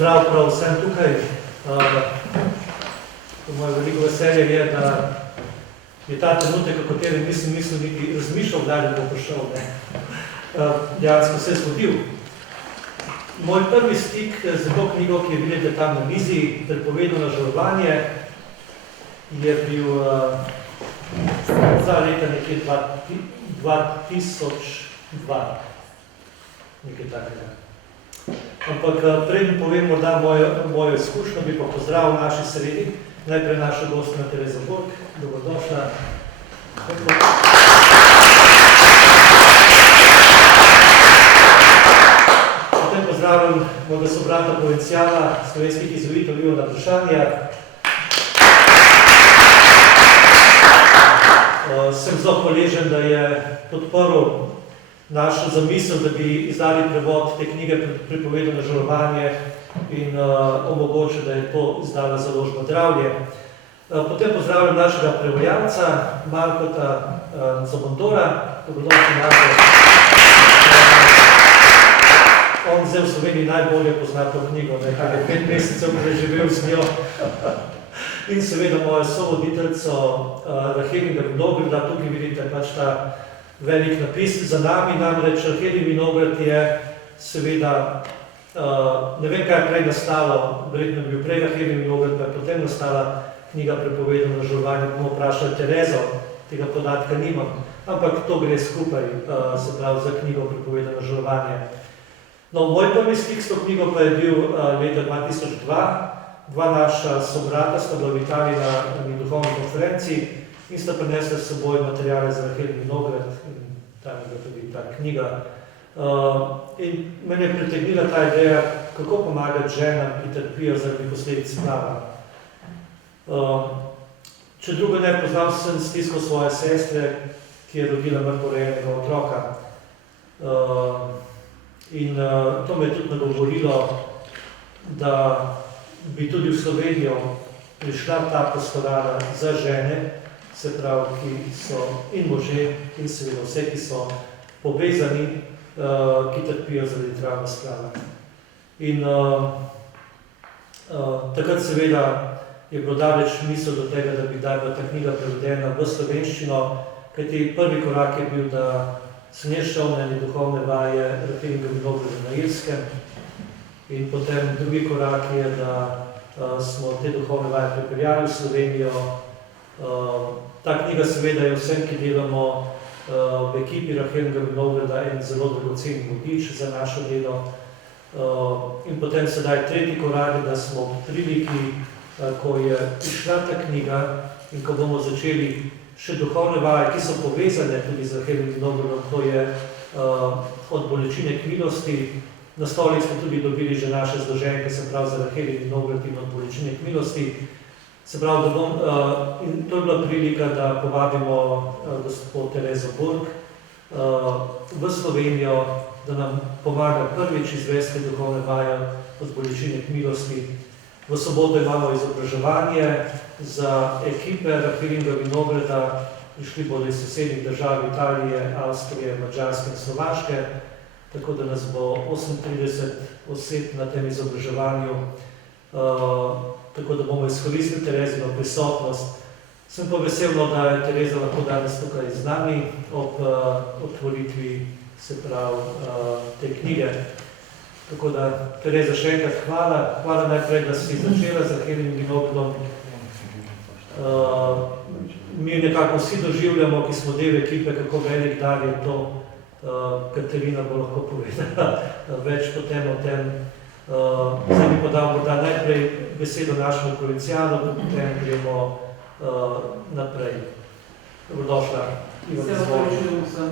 pozdrav prav vsem tukaj. Moje veliko veselje je, da je ta trenutek, o katerem nisem mislil niti razmišljal, da bo prišel. Dejansko se je zgodil. Moj prvi stik z to knjigo, ki je vidite tam na mizi, Prepovedano žalovanje, je bil za leta nekje 2002. Nekaj takega. Ampak preden povem morda mojo izkušnjo, bi pa pozdravil v naši sredi, najprej našo gostjo Terezo Borg. Dobrodošla. Potem pozdravljam mojega sobrata provincijala slovenskih izvolitev Ivana Bršanja. Sem zelo hvaležen, da je podprl našo zamisel, da bi izdali prevod te knjige Prepovedano žalovanje in omogočil, da je to izdala založba Dravlje. Potem pozdravljam našega prevajalca, Markota Zabondora. Dobrodošli, Marko. On zdaj v Sloveniji najbolje pozna to knjigo, nekaj je 5 mesecev preživel z njo. In seveda mojo sovoditeljico Rahel Vinograd, tukaj vidite pač ta velik napis za nami, namreč Rahel Vinograd je seveda, ne vem, kaj je prej nastalo, verjetno je bil prej Rahel Vinograd, pa je potem nastala knjiga Prepovedano žalovanje, bomo vprašali Terezo, tega podatka nimam, ampak to gre skupaj, se pravi, za knjigo Prepovedano žalovanje. No, moj prvi stik s to knjigo pa je bil leta 2002. Dva naša sobrata sta bila v Italiji na duhovni konferenci in sta prinesla s seboj materijale za Rahel Vinograd in tam je bila tudi ta knjiga. In mene je pritegnila ta ideja, kako pomagati ženam, ki trpijo zaradi posledic splava. Če drugo ne, poznal sem stisko svoje sestre, ki je rodila mrtvorojenega otroka. In to me je tudi nagovorilo, da bi tudi v Slovenijo prišla ta pastorala za žene, se pravi, ki so in može, in seveda vse, ki so povezani, ki trpijo zaradi travme splava. In takrat seveda je bilo daleč misel do tega, da bi bila ta knjiga prevedena v slovenščino, kajti prvi korak je bil, da sem jaz šel na duhovne vaje Rahel Vinograd na Irskem, in potem drugi korak je, da smo te duhovne vaje pripeljali v Slovenijo. Ta knjiga seveda je vsem, ki delamo v ekipi Rahel Vinograda, en zelo dragocen vodič za naše delo. In potem sedaj tretji korak, da smo v priliki, ko je prišla ta knjiga in ko bomo začeli še duhovne vaje, ki so povezane tudi z Rahel Vinogradom, to je od bolečine k milosti. Na stolih smo tudi dobili že naše zloženke, se pravi za Rahel Vinograd in od bolečine k milosti. Se pravi, da bom, in to je bila prilika, da povabimo gospod Terezo Borg v Slovenijo, da nam pomaga prvič izvesti duhovne vaje od bolečine k milosti. V soboto imamo izobraževanje za ekipe Rahel Vinograda, prišli bodo iz sosednjih držav Italije, Avstrije, Madžarske in Slovaške, tako da nas bo 38 oseb na tem izobraževanju, tako da bomo izkoristili Terezino prisotnost. Sem pa vesel, da je Tereza lahko danes tukaj z nami ob otvoritvi, se pravi, te knjige. Tako da, Tereza, še enkrat hvala. Hvala najprej, da si začela z Rahel Vinogradom. Mi nekako vsi doživljamo, ki smo del ekipe, kako velik dar je to. Katarina bo lahko povedala več potem o tem. Zdaj bi podal morda najprej besedo našemu provincijalu, potem gremo naprej. Dobrodošla. Se opravičujem sem.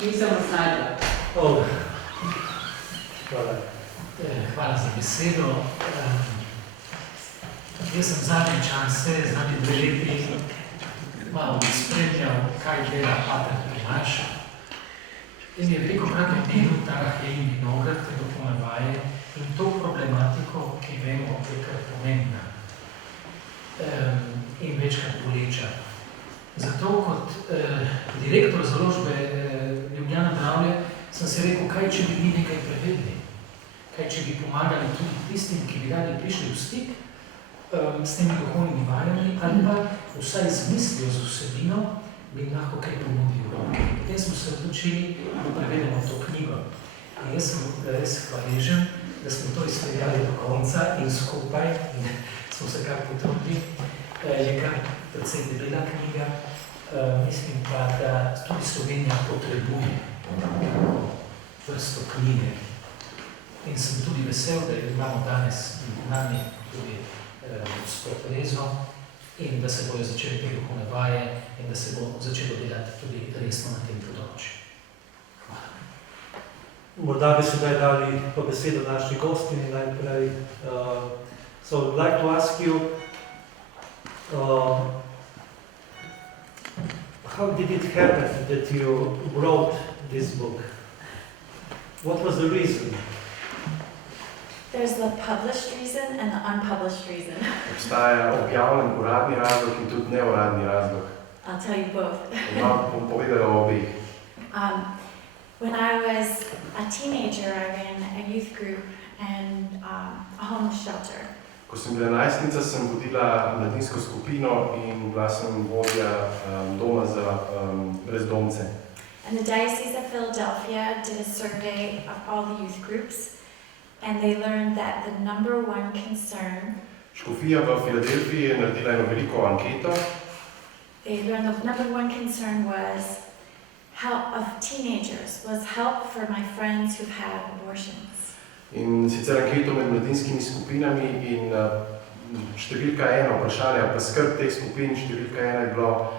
Nisem vas najdla. Hvala. Hvala za besedo. Jaz sem zadnje čase, zadnje 2 leti malo spremljal, kaj dela pater Prinaš. In je veliko krat omenil ta Rahel Vinograd, te duhovne vaje in to problematiko, ki vemo, je kar pomembna in večkrat boleča. Zato kot direktor založbe Ljubljana Dravlje sem si rekel, kaj če bi mi nekaj prevedli. kaj če bi pomagali tudi tistim, ki bi radi prišli v stik s temi duhovnimi vajami, ali pa vsaj z mislijo, z vsebino, bi jim lahko kaj ponudil. Potem smo se odločili, da prevedemo to knjigo. In jaz sem res hvaležen, da smo to izpeljali do konca in skupaj, in smo se kar potrudili, je kar precej debela knjiga. Mislim pa, da tudi Slovenija potrebuje vrsto knjige. In sem tudi vesel, da imamo danes med nami tudi gospod Rezo in da se bojo začeli te duhovne vaje in da se bo začelo delati tudi resno na tem področju. Hvala. Morda bi sedaj dali po besedo naši gostini najprej. So I'd like to ask you, how did it happen that you wrote this book? What was the reason? There's the published reason and the unpublished reason. Obstaja objavljen uradni razlog in tudi neuradni razlog. I'll tell you both. Bom povedala o obeh. When I was a teenager, I ran a youth group and a homeless shelter. Ko sem bila najstnica, sem vodila mladinsko skupino in bila sem vodja doma za brezdomce. And the Diocese of Philadelphia did a survey of all the youth groups, and they learned that the number one concern. Škofija v Filadelfiji je naredila eno veliko anketo. They learned the number one concern was help of teenagers, was help for my friends who've had abortions. In sicer anketo med mladinskimi skupinami in številka ena vprašanja, pa skrb teh skupin, številka ena je bilo,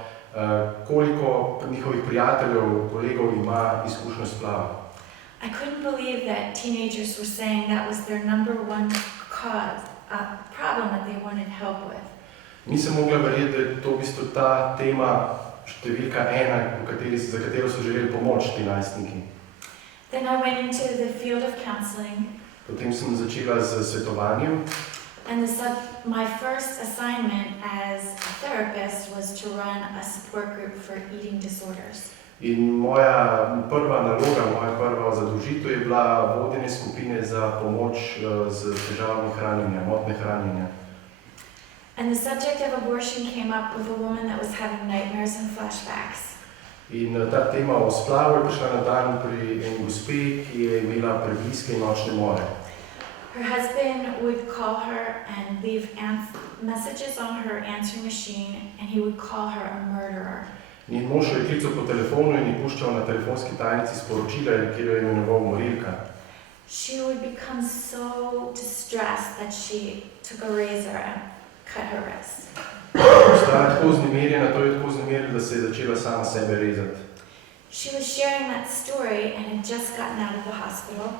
koliko njihovih prijateljev, kolegov ima izkušnjo s splava. I couldn't believe that teenagers were saying that was their number one cause, problem that they wanted help with. Nisem mogla verjeti, da je to v bistvu ta tema številka ena, za katero so želeli pomoč ti najstniki. Then I went into the field of counseling. Potem sem začela z svetovanjem. And my first assignment as a therapist was to run a support group for eating disorders. In moja prva naloga, moja prva zadolžitev je bila vodenje skupine za pomoč z težavami hranjenja, motnje hranjenja. And the subject of abortion came up with a woman that was having nightmares and flashbacks. In ta tema o splavu je prišla na dan pri eni gospe, ki je imela prebliske in nočne more. Her husband would call her and leave messages on her answering machine, and he would call her a murderer. Njen mož jo je klical po telefonu in ji puščal na telefonski tajnici sporočila, kjer jo je imenoval morilka. She would become so distressed that she took a razor and cut her wrist. Postala tako vznemirjena, to je tako vznemirjena, da se je začela sama sebe rezati. She was sharing that story and had just gotten out of the hospital.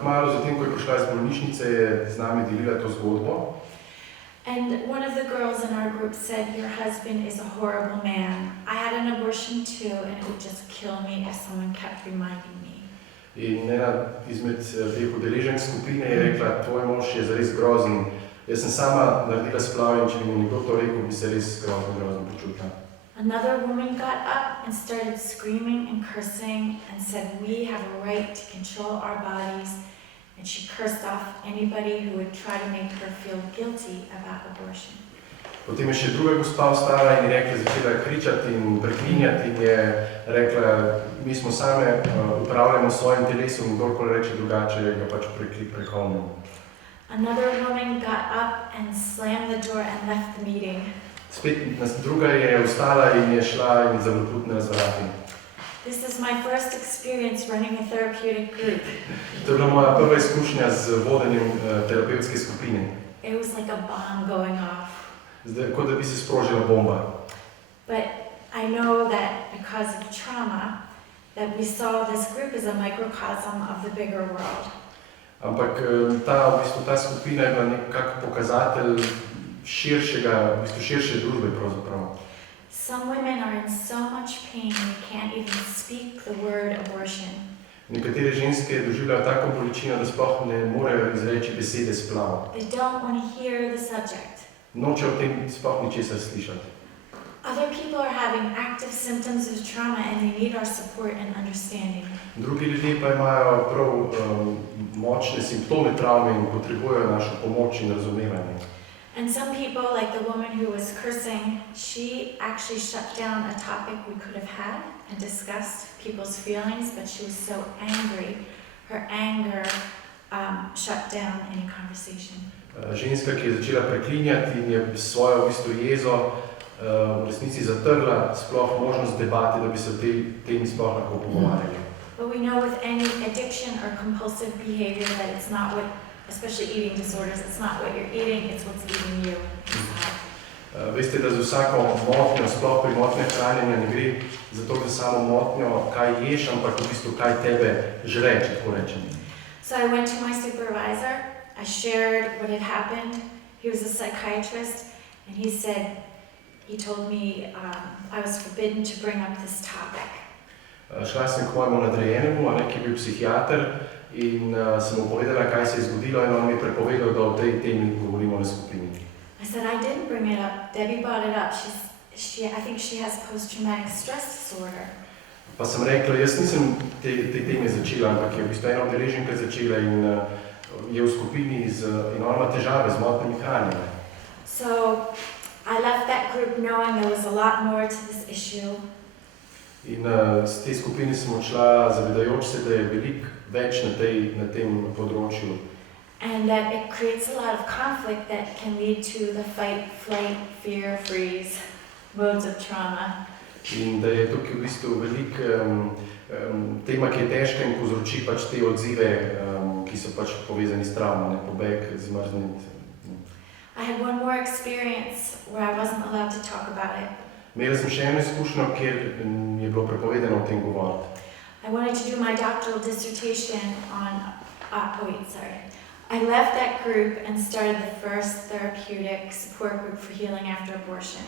Kmalu zatem, ko je prišla iz bolnišnice, je z nami delila to zgodbo. And one of the girls in our group said, "Your husband is a horrible man. I had an abortion too, and it would just kill me if someone kept reminding me." In ena izmed teh udeleženk skupine je rekla, tvoj mož je zares grozen. Jaz sem sama naredila splav in če bi mi nekdo to rekel, bi se res grozno počutila. Another woman got up and started screaming and cursing and said, "We have a right to control our bodies." And she cursed off anybody who would try to make her feel guilty about abortion. Potem je še druga gospa vstala in je rekla, začela kričati in preklinjati in je rekla, mi smo same upravljamo s svojim telesom in kdorkoli reče drugače, ga pač prekonimo. Another woman got up and slammed the door and left the meeting. Spet druga je vstala in je šla in zavrtutne razvrati. This is my first experience running a therapeutic group. To je bila moja prva izkušnja z vodenjem terapevtske skupine. It was like a bomb going off. Zdaj, kot da bi se sprožila bomba. But I know that because of trauma, that we saw this group as a microcosm of the bigger world. Ampak ta skupina je bila nekak pokazatelj širše družbe pravzaprav. Some women are in so much pain they can't even speak the word abortion. Nekatere ženske doživljajo tako bolečino, da sploh ne morejo izreči besede splav. They don't want to hear the subject. Nočejo o tem sploh ničesar slišati. Other people are having active symptoms of trauma and they need our support and understanding. Drugi ljudje pa imajo prav močne simptome travme in potrebujejo našo pomoč in razumevanje. And some people, like the woman who was cursing, she actually shut down a topic we could have had and discussed people's feelings, but she was so angry. Her anger shut down any conversation. Ženska, ki je začela preklinjati in je svojo v bistvu jezo v resnici zatrla sploh možnost debate, da bi se o tej temi sploh lahko pogovarjali. But we know with any addiction or compulsive behavior that it's not what, especially eating disorders, it's not what you're eating, it's what's eating you inside. Veste, da z vsako motnjo, sploh pri motnjah hranjenja ne gre za to, da samo motnjo, kaj ješ, ampak v bistvu kaj tebe žre, če tako rečem. So I went to my supervisor, I shared what had happened. He was a psychiatrist, and he said, he told me I was forbidden to bring up this topic. Šla sem k mojemu nadrejenemu, ki je bil psihiater, in sem mu povedala, kaj se je zgodilo, in on mi je prepovedal, da o tej temi govorimo na skupini. I said, I didn't bring it up. Debbie brought it up. I think she has post-traumatic stress disorder. Pa sem rekla, jaz nisem te teme začela, ampak je v bistvu ena udeleženka začela in je v skupini in ona ima težave z motnjami hranjenja. So I left that group knowing there was a lot more to this issue. In z te skupine sem odšla, zavedajoč se, da je veliko več na tem področju. And that it creates a lot of conflict that can lead to the fight, flight, fear, freeze modes of trauma. In da je tukaj v bistvu veliko tema, ki je težka in povzroči pač te odzive, ki so pač povezani s travmo, ne pobeg, zmrzniti. I had one more experience where I wasn't allowed to talk about it. Imela sem še eno izkušnjo, kjer je bilo prepovedano o tem govoriti. I wanted to do my doctoral dissertation on, I left that group and started the first therapeutic support group for healing after abortion.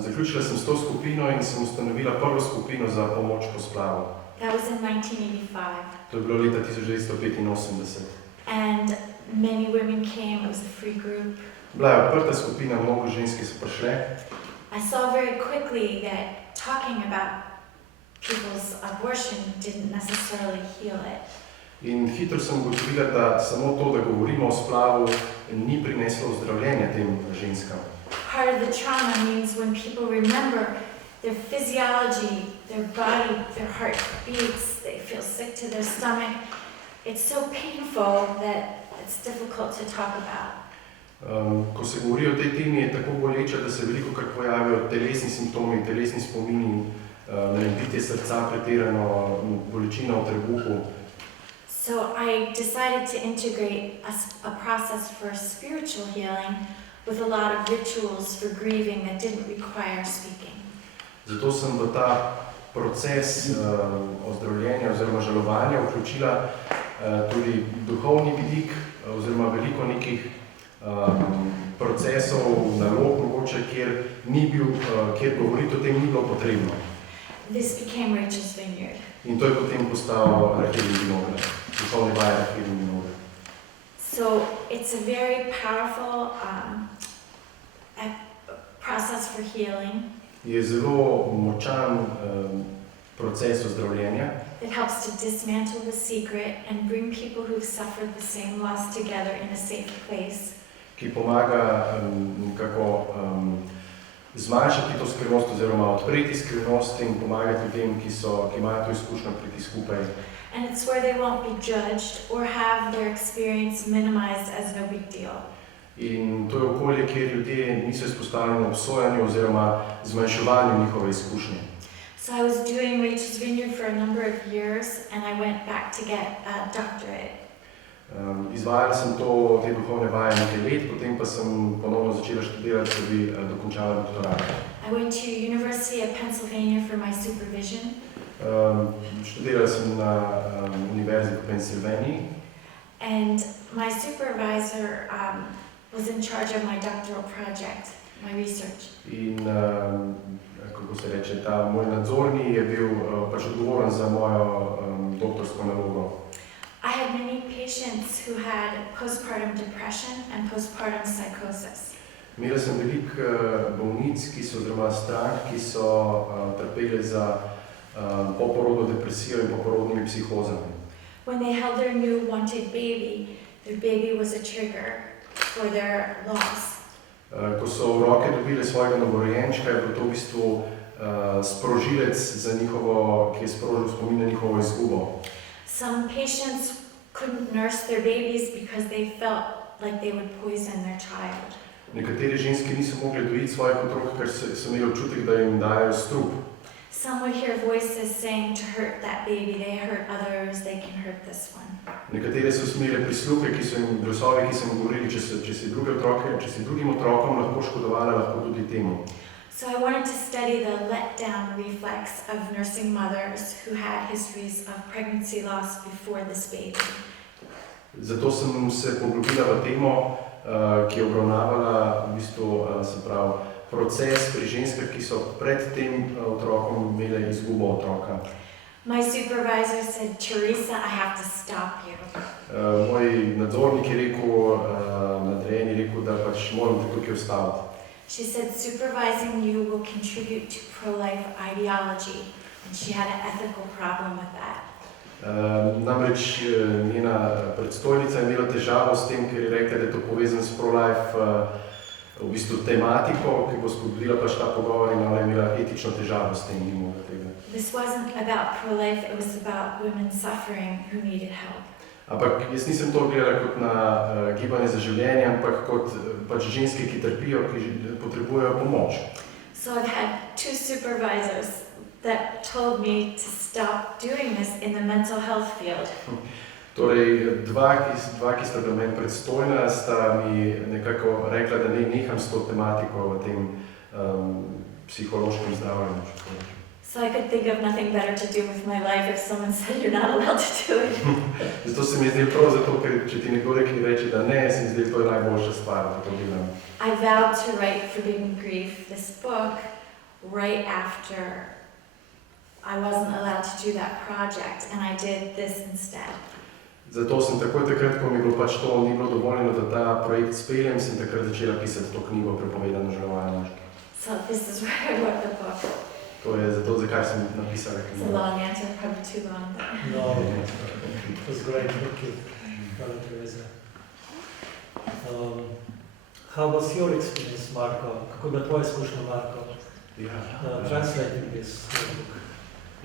Zaključila sem s to skupino in sem ustanovila prvo skupino za pomoč po splavu. That was in 1985. To je bilo leta 1985. And many women came, it was a free group. Bila je odprta skupina, mnogo ženske so prišle. I saw very quickly that talking about people's abortion didn't necessarily heal it. In hitro sem ugotovila, da samo to, da govorimo o splavu, ni prineslo ozdravljenja tem ženskam. Part of the trauma means when people remember their physiology, their body, their heart beats, they feel sick to their stomach. It's so painful that it's difficult to talk about. Ko se govori o tej temi, je tako boleča, da se velikokrat pojavijo telesni simptomi, telesni spomini, bitje srca pretirano, bolečina v trebuhu. So I decided to integrate a process for spiritual healing with a lot of rituals for grieving that didn't require speaking. Zato sem v ta proces ozdravljenja oziroma žalovanja vključila tudi duhovni vidik oziroma veliko nekih procesov, nalog mogoče, kjer govoriti o tem ni bilo potrebno. This became Rachel's Vineyard. In to je potem postal Rahel Vinograd, duhovni vaj Rahel Vinograd. So it's a very powerful process for healing. Je zelo močan proces ozdravljenja. It helps to dismantle the secret and bring people who've suffered the same loss together in a safe place. Ki pomaga nekako zmanjšati to skrivnost oziroma odpreti skrivnost in pomagati ljudem, ki imajo to izkušnjo priti skupaj. And it's where they won't be judged or have their experience minimized as no big deal. In to je okolje, kjer ljudje niso izpostavljeni obsojanju oziroma zmanjševanju njihove izkušnje. So I was doing Rachel's Vineyard for a number of years and I went back to get a doctorate. Izvajala sem te duhovne vaje nekaj let, potem pa sem ponovno začela študirati, da bi dokončala doktorat. I went to University of Pennsylvania for my supervision. Študirala sem na Univerzi v Pennsylvaniji. And my supervisor was in charge of my doctoral project, my research. In kako se reče, ta moj nadzorni je bil pač odgovoren za mojo doktorsko nalogo. I had many patients who had postpartum depression and postpartum psychosis. Imela sem veliko bolnic, oziroma strank, ki so trpele za poporodno depresijo in poporodnimi psihozami. When they held their new wanted their baby was a trigger for their loss. Ko so v roke dobile svojega novorojenčka, je bilo to v bistvu sprožilec za njihovo, ki je sprožil spomin na njihovo izgubo. Some patients couldn't nurse their babies because they felt like they would poison their child. Nekatere ženske niso mogle dojiti svojih otrok, ker so imeli občutek, da jim dajo strup. Some would hear voices saying to hurt that baby, they hurt others, they can hurt this one. Nekatere so imele prisluhe, ki so jim glasovi, ki so jim govorili, če si drugim otrokom lahko škodovala, lahko tudi temu. So I wanted to study the let-down reflex of nursing mothers who had histories of pregnancy loss before this baby. Zato sem se poglobila v temo, ki je obravnavala v bistvu, se pravi, proces pri ženskah, ki so pred tem otrokom imele izgubo otroka. My supervisor said, Teresa, I have to stop you. Moj nadzornik je rekel, nadrejeni je rekel, da pač moram te tukaj ustaviti. She said, supervising you will contribute to pro-life ideology, and she had an ethical problem with that. Namreč njena predstojnica je imela težavo s tem, ker je rekla, da je to povezano s pro-life v bistvu tematiko, ki bo spodbudila pač ta pogovor, in ona je imela etično težavo s tem, ni mogla tega. This wasn't about pro-life, it was about women suffering who needed help. Ampak jaz nisem to gledala kot na gibanje za življenje, ampak kot pač ženske, ki trpijo, ki potrebujejo pomoč. So I've had 2 supervisors that told me to stop doing this in the mental health field. Torej, dva, ki sta bila meni predstojna, sta mi nekako rekla, da ne neham s to tematiko v tem psihološkem zdravljenju. So I could think of nothing better to do with my life if someone said you're not allowed to do it. Zato se mi je zdelo prav, zato, ker če ti nekdo reče, da ne, se mi zdelo, to je najboljša stvar, da to delam. I vowed to write Forbidden Grief, this book, right after I wasn't allowed to do that project, and I did this instead. Zato sem takrat, ko mi je bilo pač to ni bilo dovoljeno, da ta projekt speljem, sem takrat začela pisati to knjigo Prepovedano žalovanje. So this is where I wrote the book. To je zato, zakaj sem napisala It's a knjigo. long answer, probably too long. No, it was great, thank you. Hvala, Teresa. How was your experience, Marko? Kako je bila tvoja izkušnja, Marko? Translating this book.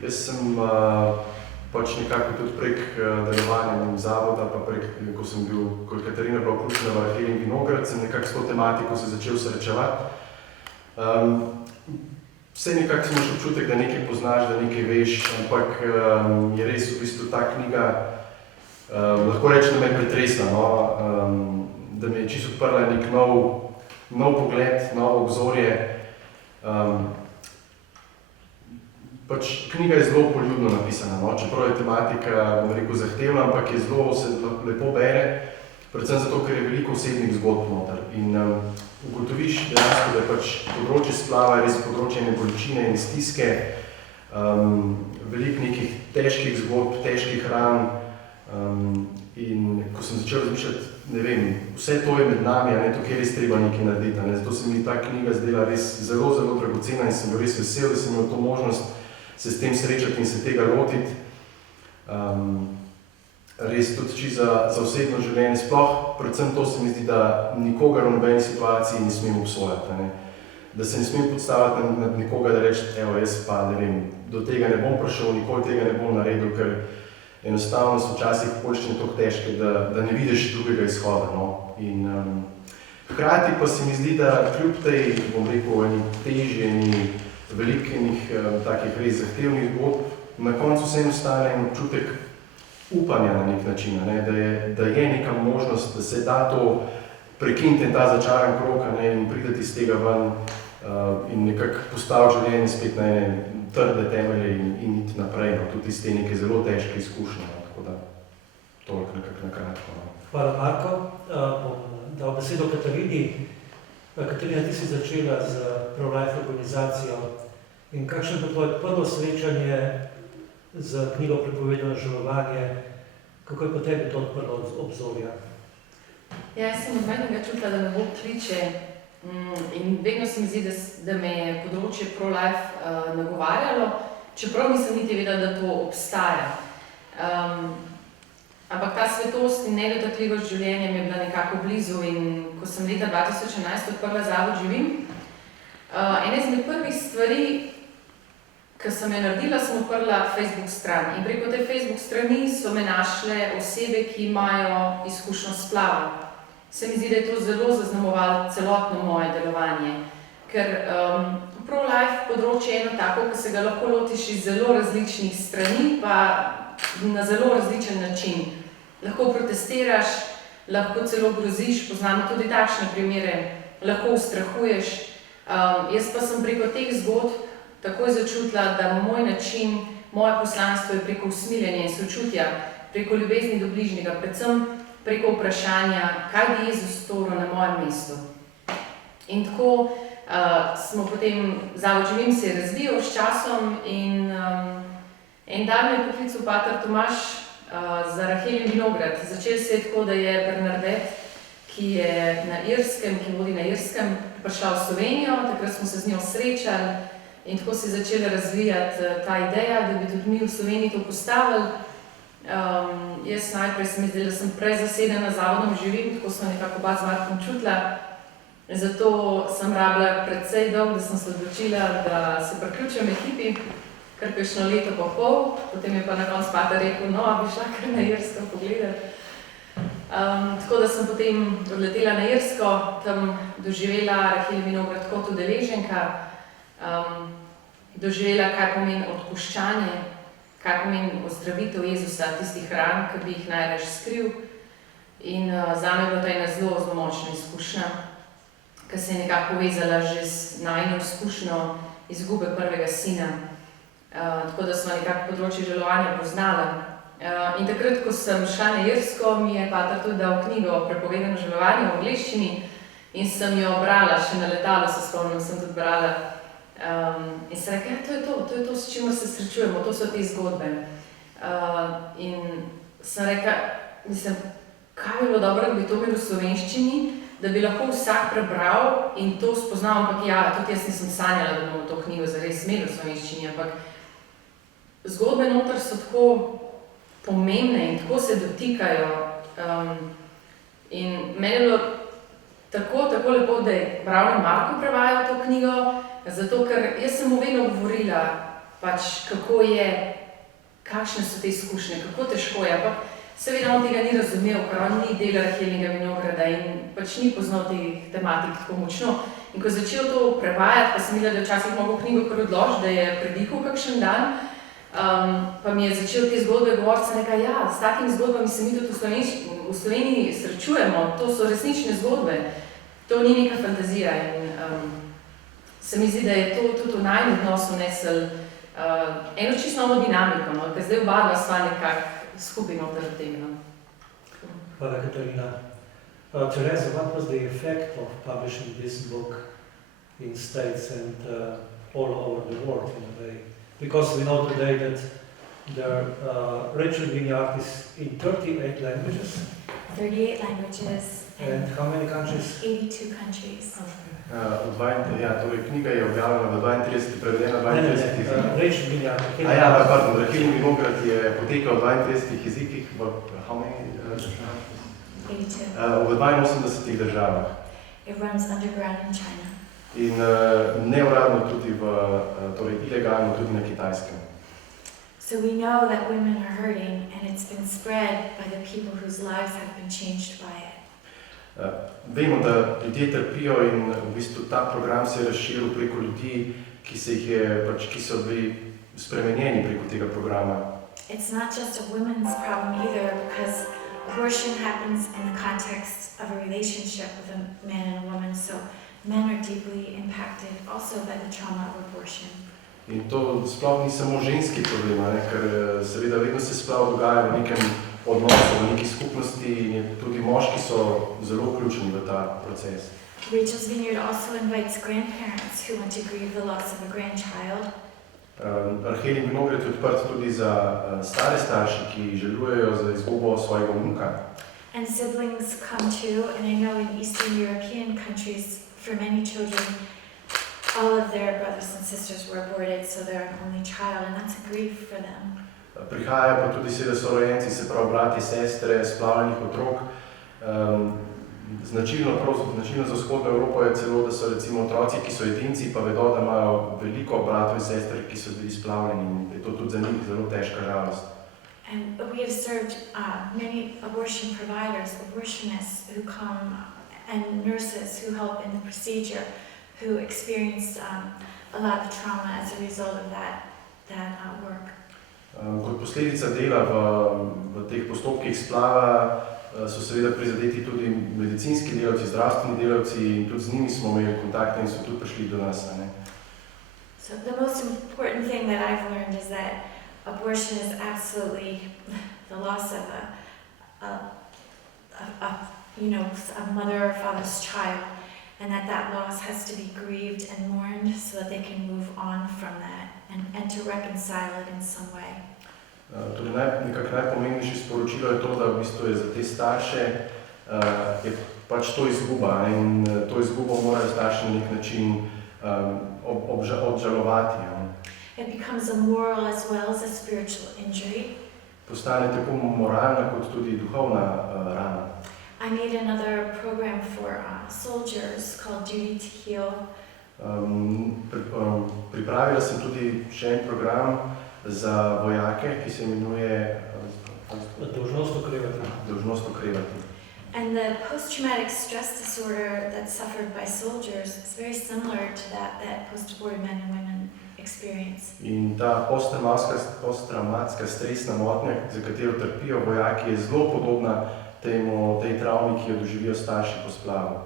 Jaz sem pač nekako tudi prek delovanja zavoda, pa prek, ko sem bil, ko je Katarina bila vključena v Arhiv in Vinograd, sem nekako s to tematiko se začel srečevati. Vse nekako imaš občutek, da nekaj poznaš, da nekaj veš, ampak je res v bistvu ta knjiga, lahko rečem, da me je pretresla, no? Da me je čisto odprla nek nov pogled, novo obzorje. Pač knjiga je zelo poljubno napisana, no? Čeprav je tematika, bom rekel, zahtevna, ampak je zelo, se lepo bere, predvsem zato, ker je veliko osebnih zgodb noter. In ugotoviš dejansko, da je pač področje splava res področje ene bolečine in stiske, veliko nekih težkih zgodb, težkih ran. In ko sem začel razmišljati, ne vem, vse to je med nami, a ne, tukaj je res treba nekaj narediti, a ne, zato se mi ta knjiga zdela res zelo, zelo dragocena in sem bil res vesel, da sem imel to možnost se s tem srečati in se tega lotiti. Res tudi za osebno življenje, sploh predvsem to se mi zdi, da nikogar v nobeni situaciji ne smem obsojati, ne. Da se ne smem podstaviti nad nekoga, da reči, evo, jaz pa ne vem, do tega ne bom prišel, nikoli tega ne bom naredil, ker enostavno so včasih okoliščine toliko težke, da ne vidiš drugega izhoda, no. In hkrati pa se mi zdi, da kljub tej, bom rekel, eni težji, eni velikih takih res zahtevnih zgodb, na koncu vseeno ostane en občutek upanja na nek način, ne, da je neka možnost, da se da to prekiniti ta začaran krog, ne, in prideti iz tega ven in nekako postaviti življenje spet na ene trde temelje in iti naprej, no, tudi iz te neke zelo težke izkušnje, no, tako da toliko nekako na kratko. No. Hvala, Marko. Bom dal besedo Katarini. Katarina, ti si začela z pro-life organizacijo in kakšno je tvoje prvo srečanje z knjigo Prepovedano žalovanje, kako je po tebi to odprlo obzorja? Ja, jaz sem od mojega čutila, da me Bog kliče In vedno se mi zdi, da me je področje pro-life nagovarjalo, čeprav nisem niti vedela, da to obstaja. Ampak ta svetost in nedotakljivost življenja mi je bila nekako blizu in ko sem leta 2011 odprla Zavod Živim, ena izmed prvih stvari, ki sem jo naredila, sem odprla Facebook stran. In preko te Facebook strani so me našle osebe, ki imajo izkušnjo s splavom. Se mi zdi, da je to zelo zaznamovalo celotno moje delovanje, ker pro-life področje je eno tako, ki se ga lahko lotiš iz zelo različnih strani, pa na zelo različen način. Lahko protestiraš, lahko celo groziš, poznamo tudi takšne primere, lahko ustrahuješ. Jaz pa sem preko teh zgodb takoj začutila, da moj način, moje poslanstvo je preko usmiljenja in sočutja, preko ljubezni do bližnjega, predvsem preko vprašanja, kaj bi Jezus storil na mojem mestu. In tako smo potem, Zavod Živim se je razvijal s časom in en dan me je poklical pater Tomaž za Rahelin vinograd. Začel se je tako, da je Bernadette, ki je na Irskem, ki vodi na Irskem, prišla v Slovenijo, takrat smo se z njo srečali in tako se je začela razvijati ta ideja, da bi tudi mi v Sloveniji to postavili. Jaz najprej se mi zdela, da sem prezasedena Zavodom Živim, tako smo nekako oba z Markom čutila. Zato sem rabila precej dolgo, da sem se odločila, da se priključim ekipi, kar kakšno leto pa pol. Potem je pa na koncu pater rekel, no, bi šla kar na Irsko pogledati. Tako da sem potem odletela na Irsko, tam doživela Rahelin vinograd kot udeleženka, doživela, kaj pomeni odpuščanje, kaj pomeni ozdravitev Jezusa, tistih ran, ki bi jih najraje skril. In zame je bila to ena zelo močna izkušnja, ki se je nekako povezala že z najino izkušnjo izgube prvega sina. Tako da smo nekako področje žalovanja poznala. In takrat, ko sem šla na Irsko, mi je pater tudi dal knjigo Prepovedano žalovanje v angleščini in sem jo brala, še na letalu se spomnim, sem tudi brala. In sem rekla, to je to, s čimer se srečujemo, to so te zgodbe. In sem rekla, kaj bi bilo dobro, da bi to imeli v slovenščini, da bi lahko vsak prebral in to spoznal, ampak ja, tudi jaz nisem sanjala, da bomo to knjigo zares imeli v slovenščini, ampak zgodbe noter so tako pomembne in tako se dotikajo. In meni je bilo tako lepo, da je ravno Marko prevajal to knjigo, zato ker jaz sem mu vedno govorila, pač, kako je, kakšne so te izkušnje, kako težko je, ampak seveda on tega ni razumel, ker on ni del Rahelinega vinograda in pač ni poznal teh tematik tako močno. In ko je začel to prevajati, pa sem videla, da je včasih mogel knjigo kar odložiti, da je predihal kakšen dan, pa mi je začel te zgodbe govoriti, sem rekla, ja, s takimi zgodbami se mi tudi v Sloveniji srečujemo, to so resnične zgodbe, to ni neka fantazija in se mi zdi, da je to tudi v najnem odnosu nesel eno čisto novo dinamiko, no, ker zdaj oba dva sva nekako skupaj noter tega. Hvala, Katarina. Teresa, what was the effect of publishing this book in States and all over the world in a way? Because we know today that Rachel Vineyard is in 38 languages. 38 languages And how many countries? 82 countries. Torej knjiga je objavljena v 32, prevedena v 32 jezikih. Rachel Vineyard. Rahelin vinograd je potekal v 32 jezikih, v 82 državah. It runs underground in China. In neuradno tudi torej ilegalno tudi na Kitajskem. So we know that women are hurting and it's been spread by the people whose lives have been changed by it. Vemo, da ljudje trpijo in v bistvu ta program se je razširil preko ljudi, ki so bili spremenjeni preko tega programa. It's not just a women's problem either, because abortion happens in the context of a relationship with a man and a woman, so men are deeply impacted also by the trauma of abortion. In to sploh ni samo ženski problem, ker seveda vedno se sploh dogaja v nekem odnosu, v neki skupnosti in tudi moški so zelo vključeni v ta proces. Rachel's Vineyard also invites grandparents who want to grieve the loss of a grandchild. Rahelin vinograd je odprt tudi za stare starše, ki žalujejo za izgubo svojega vnuka. And siblings come too, and I know in Eastern European countries for many children, all of their brothers and sisters were aborted, so they're an only child, and that's a grief for them. Prihajajo pa tudi seveda sorojenci, se pravi brati, sestre, splavljenih otrok. Značilno za vzhodno Evropo je celo, da so recimo otroci, ki so edinci, pa vedo, da imajo veliko bratov in sester, ki so bili splavljeni, in je to tudi za njih zelo težka žalost. And we have served many abortion providers, abortionists who come, and nurses who help in the procedure, who experience a lot of trauma as a result of that work. Kot posledica dela v teh postopkih splava so seveda prizadeti tudi medicinski delavci, zdravstveni delavci, in tudi z njimi smo imeli kontakte in so tudi prišli do nas. So the most important thing that I've learned is that abortion is absolutely the loss of a mother or father's child, and that loss has to be grieved and mourned so that they can move on from that and to reconcile it in some way. Torej nekako najpomembnejše sporočilo je to, da v bistvu je za te starše je pač to izguba, in to izgubo morajo starši na nek način obžalovati. It becomes a moral as well as a spiritual injury. Postane tako moralna kot tudi duhovna rana. I made another program for soldiers called Duty to Heal. Pripravila sem tudi še en program za vojake, ki se imenuje Dolžnost okrevati. And the post-traumatic stress disorder that's suffered by soldiers is very similar to that post-aborted men and women experience. In ta posttraumatska stresna motnja, za katero trpijo vojaki, je zelo podobna tej travmi, ki jo doživijo starši po splavu.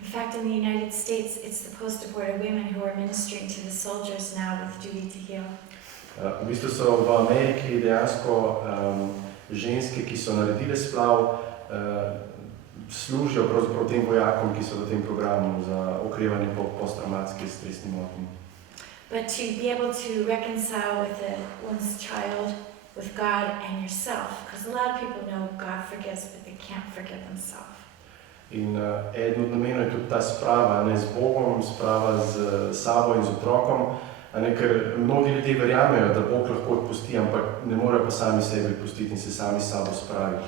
In fact, in the United States, it's the post-aborted women who are ministering to the soldiers now with Duty to Heal. V bistvu so v Ameriki dejansko ženske, ki so naredile splav, služijo pravzaprav tem vojakom, ki so v tem programu za okrevanje po posttraumatski stresni motnji. But to be able to reconcile with one's child, with God and yourself, because a lot of people know God forgives, but they can't forgive themselves. In eden od namenov je tudi ta sprava, ne z Bogom, sprava z sabo in z otrokom, ker mnogi ljudje verjamejo, da Bog lahko odpusti, ampak ne morejo pa sami sebi odpustiti in se sami s sabo spraviti.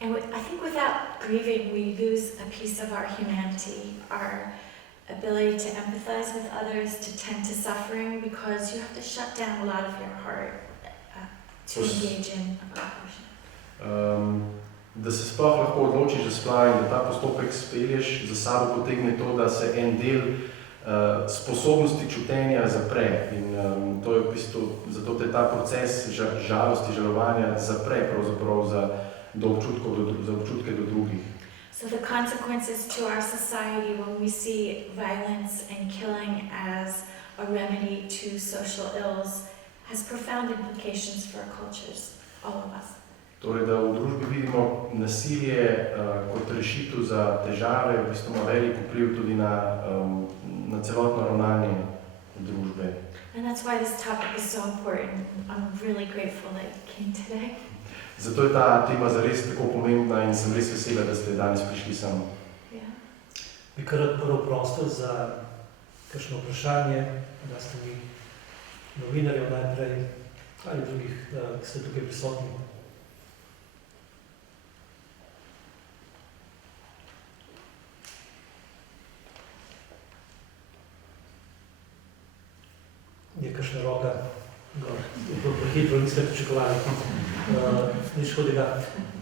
And I think without grieving, we lose a piece of our humanity, our ability to empathize with others, to tend to suffering, because you have to shut down a lot of your heart to engage in abortion. Da se sploh lahko odločiš za splav in da ta postopek spelješ, za sabo potegne to, da se en del sposobnosti čutenja zapre, in to je v bistvu, zato te ta proces žalosti, žalovanja zapre pravzaprav za občutke do drugih. So the consequences to our society when we see violence and killing as a remedy to social ills has profound implications for our cultures, all of us. Torej, da v družbi vidimo nasilje kot rešitev za težave, v bistvu ima velik vpliv tudi na celotno ravnanje družbe. And that's why this topic is so important. I'm really grateful that you came today. Zato je ta tema zares tako pomembna in sem res vesela, da ste danes prišli sem. Bi kar odprl prostor za kakšno vprašanje, da ste mi novinarjev najprej ali drugih, ki ste tukaj prisotni. Je kakšna roka, hitro niste pričakovali, nič hudega.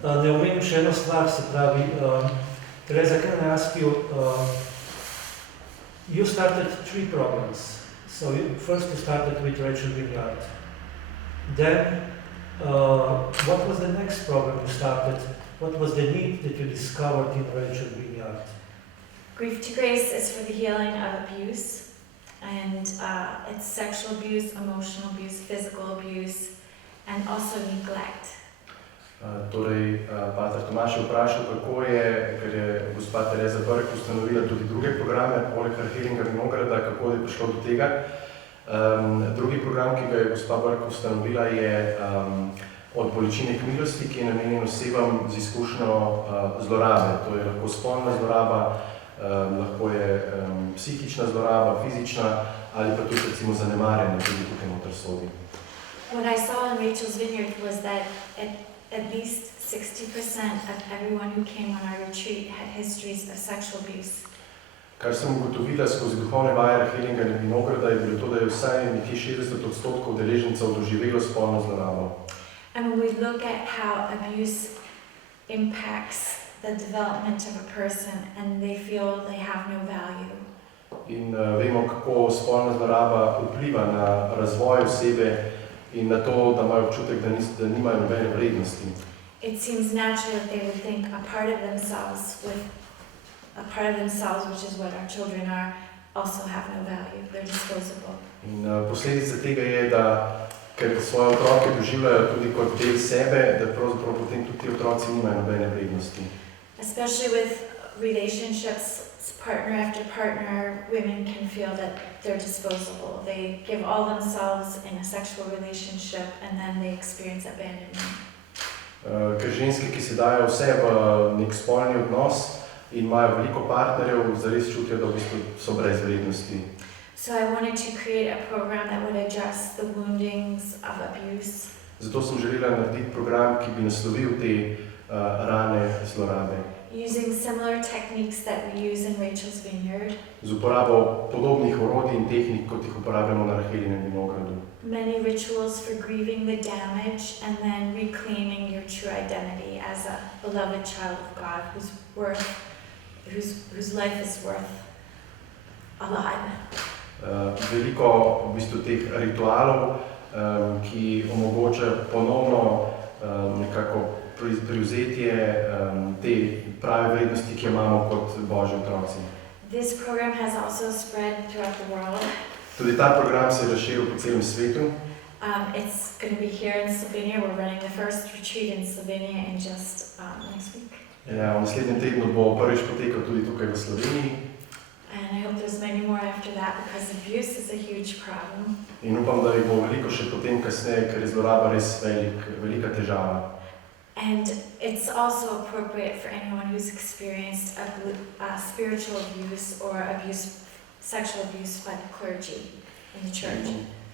Ne omenim še eno stvar, se pravi, Teresa, can I ask you, you started 3 programs. So first you started with Rachel Vineyard. Then, what was the next program you started? What was the need that you discovered in Rachel Vineyard? Grief to Grace is for the healing of abuse. And it's sexual abuse, emotional abuse, physical abuse, and also neglect. Torej, pater Tomaž je vprašal, kako je, ker je gospa Teresa Brk ustanovila tudi druge programe, poleg Healinga Vinograda, kako je prišlo do tega. Drugi program, ki ga je gospa Brk ustanovila, je Od bolečine k milosti, ki je namenjen osebam z izkušnjo zlorabe. To je lahko spolna zloraba, lahko je psihična zloraba, fizična ali pa tudi recimo zanemarjanje, tudi tukaj noter sodi. What I saw in Rachel's Vineyard was that at least 60% of everyone who came on our retreat had histories of sexual abuse. Kar sem ugotovila skozi duhovne vaje Rahelinga in Vinograda je bilo to, da je vsaj nekje 60% udeležencev doživelo spolno zlorabo. And when we look at how abuse impacts the development of a person and they feel they have no value. In vemo, kako spolna zloraba vpliva na razvoj osebe in na to, da imajo občutek, da nimajo nobene vrednosti. It seems natural that they would think a part of themselves, which is what our children are, also have no value. They're disposable. In posledica tega je, da ker svoje otroke doživljajo tudi kot del sebe, da pravzaprav potem tudi ti otroci nimajo nobene vrednosti. Especially with relationships, partner after partner, women can feel that they're disposable. They give all themselves in a sexual relationship and then they experience abandonment. Ker ženske, ki se dajo vse v nek spolni odnos in imajo veliko partnerjev, zares čutijo, da v bistvu so brez vrednosti. So I wanted to create a program that would address the woundings of abuse. Zato sem želela narediti program, ki bi naslovil te rane zlorabe. Using similar techniques that we use in Rachel's Vineyard. Z uporabo podobnih orodij in tehnik, kot jih uporabljamo na Rahelinem vinogradu. Many rituals for grieving the damage and then reclaiming your true identity as a beloved child of God whose life is worth a lot. Veliko v bistvu teh ritualov, ki omogočajo ponovno nekako privzetje te prave vrednosti, ki jo imamo kot Božji otroci. This program has also spread throughout the world. Tudi ta program se je razširil po celem svetu. It's going to be here in Slovenia. We're running the first retreat in Slovenia in just next week. Ja, v naslednjem tednu bo prvič potekal tudi tukaj v Sloveniji. And I hope there's many more after that because abuse is a huge problem. In upam, da jih bo veliko še potem kasneje, ker je zloraba res velika težava. And it's also appropriate for anyone who's experienced spiritual abuse or sexual abuse by the clergy in the church.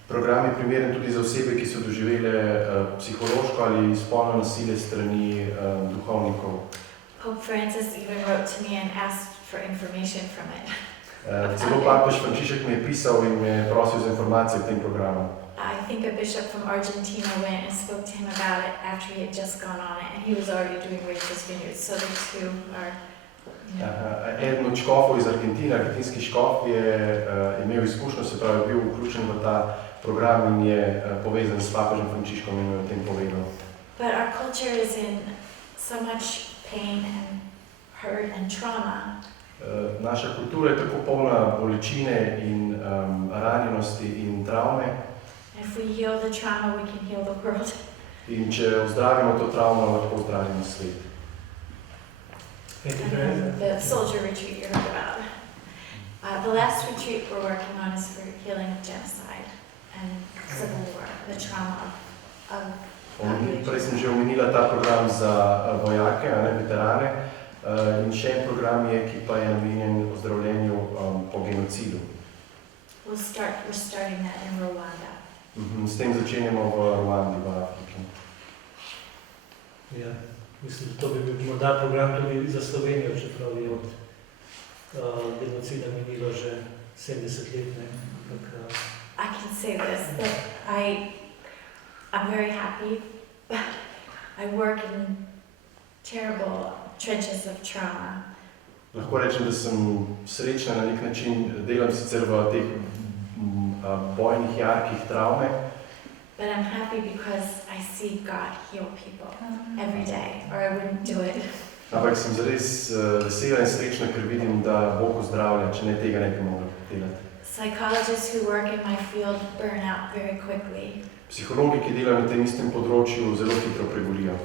Program je primeren tudi za osebe, ki so doživele psihološko ali spolno nasilje strani duhovnikov. Pope Francis even wrote to me and asked for information from it. Celo papež Frančišek mi je pisal in me je prosil za informacije o tem programu. I think a bishop from Argentina went and spoke to him about it after he had just gone on it, and he was already doing Rachel's Vineyard, so the two are, you know. Eden od škofov iz Argentine, argentinski škof, je imel izkušnjo, se pravi, bil vključen v ta program in je povezan s papežem Frančiškom in o tem povedal. But our culture is in so much pain and hurt and trauma. Naša kultura je tako polna bolečine in ranjenosti in travme. If we heal the trauma, we can heal the world. In če ozdravimo to travmo, lahko ozdravimo svet. And the soldier retreat you heard about. The last retreat we're working on is for healing of genocide and civil war, the trauma of Prej sem že omenila ta program za vojake, veterane, in še en program je, ki pa je namenjen ozdravljenju po genocidu. We're starting that in Rwanda. S tem začenjamo v Rwandi, v Afriki. Ja, mislim, da to bi bil morda program tudi za Slovenijo, čeprav je od genocida minilo že 70 let. I can say this, that I'm very happy. I work in terrible trenches of trauma. Lahko rečem, da sem srečna na nek način, delam sicer v teh bojnih jarkih travme. But I'm happy because I see God heal people every day, or I wouldn't do it. Ampak sem zares vesela in srečna, ker vidim, da Bog ozdravlja, če ne tega ne bi mogla delati. Psychologists who work in my field burn out very quickly. Psihologi, ki delajo na tem istem področju, zelo hitro prebolijo.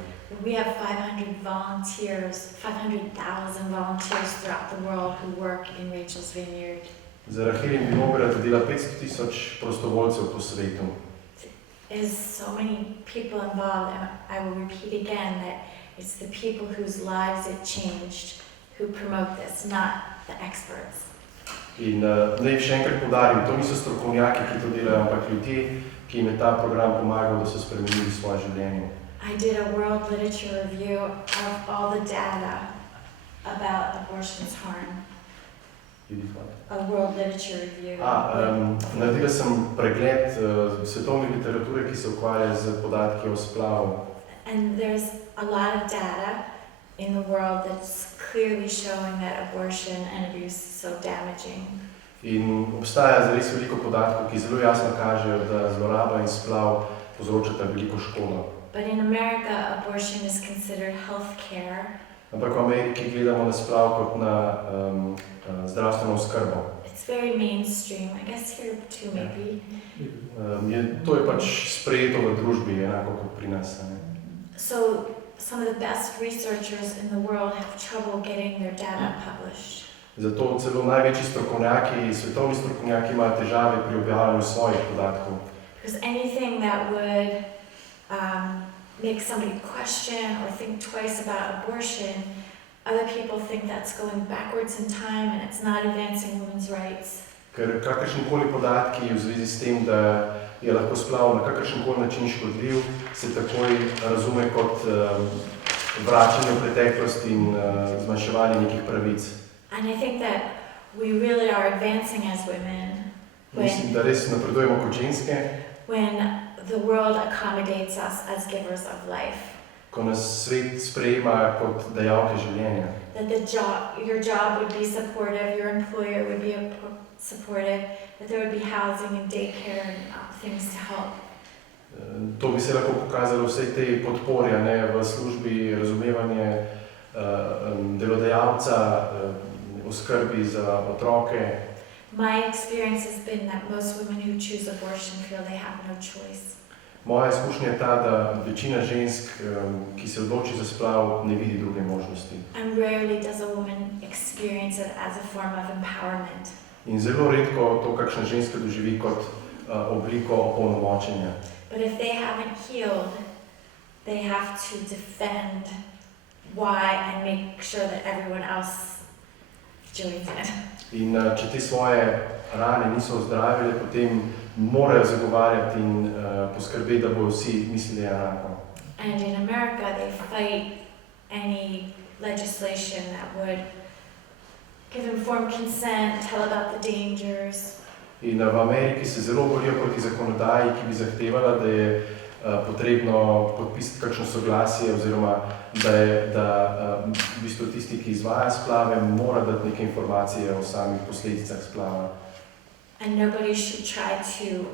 We have 500,000 volunteers throughout the world who work in Rachel's Vineyard. Za Rahelim Vinograd dela 500,000 prostovoljcev po svetu. There's so many people involved, and I will repeat again that it's the people whose lives it changed who promote this, not the experts. In naj še enkrat poudarim, to niso strokovnjaki, ki to delajo, ampak ljudje, ki jim je ta program pomagal, da so spremenili svoje življenje. I did a world literature review of all the data about abortion's harm. A world literature review. Naredila sem pregled svetovne literature, ki se ukvarja z podatki o splavu. And there's a lot of data in the world that's clearly showing that abortion and abuse is so damaging. In obstaja zares veliko podatkov, ki zelo jasno kažejo, da zloraba in splav povzročata veliko škodo. But in America, abortion is considered health care. Ampak v Ameriki gledamo na splav kot na zdravstveno oskrbo. It's very mainstream, I guess here too maybe. To je pač sprejeto v družbi, enako kot pri nas. Ne? So some of the best researchers in the world have trouble getting their data published. Zato celo največji strokovnjaki, svetovni strokovnjaki imajo težave pri objavljanju svojih podatkov. Because anything that would make somebody question or think twice about abortion, other people think that's going backwards in time and it's not advancing women's rights. Ker kakršnikoli podatki v zvezi s tem, da je lahko splav na kakršenkoli način škodljiv, se takoj razume kot vračanje v preteklost in zmanjševanje nekih pravic. And I think that we really are advancing as women Mislim, da res napredujemo kot ženske, when the world accommodates us as givers of life. ko nas svet sprejema kot dajalke življenja. That your job would be supportive, your employer would be supportive, that there would be housing and daycare and things to help. To bi se lahko pokazalo vsej tej podpori, ne, v službi, razumevanje delodajalca, oskrbi za otroke. My experience has been that most women who choose abortion feel they have no choice. Moja izkušnja je ta, da večina žensk, ki se odloči za splav, ne vidi druge možnosti. And rarely does a woman experience it as a form of empowerment. In zelo redko to kakšna ženska doživi kot obliko opolnomočenja. But if they haven't healed, they have to defend why and make sure that everyone else joins it. In če te svoje rane niso ozdravile, potem morajo zagovarjati in poskrbeti, da bodo vsi mislili enako. And in America, they fight any legislation that would give informed consent, tell about the dangers. In v Ameriki se zelo borijo proti zakonodaji, ki bi zahtevala, da je potrebno podpisati kakšno soglasje oziroma da v bistvu tisti, ki izvaja splave, mora dati neke informacije o samih posledicah splava. And nobody should try to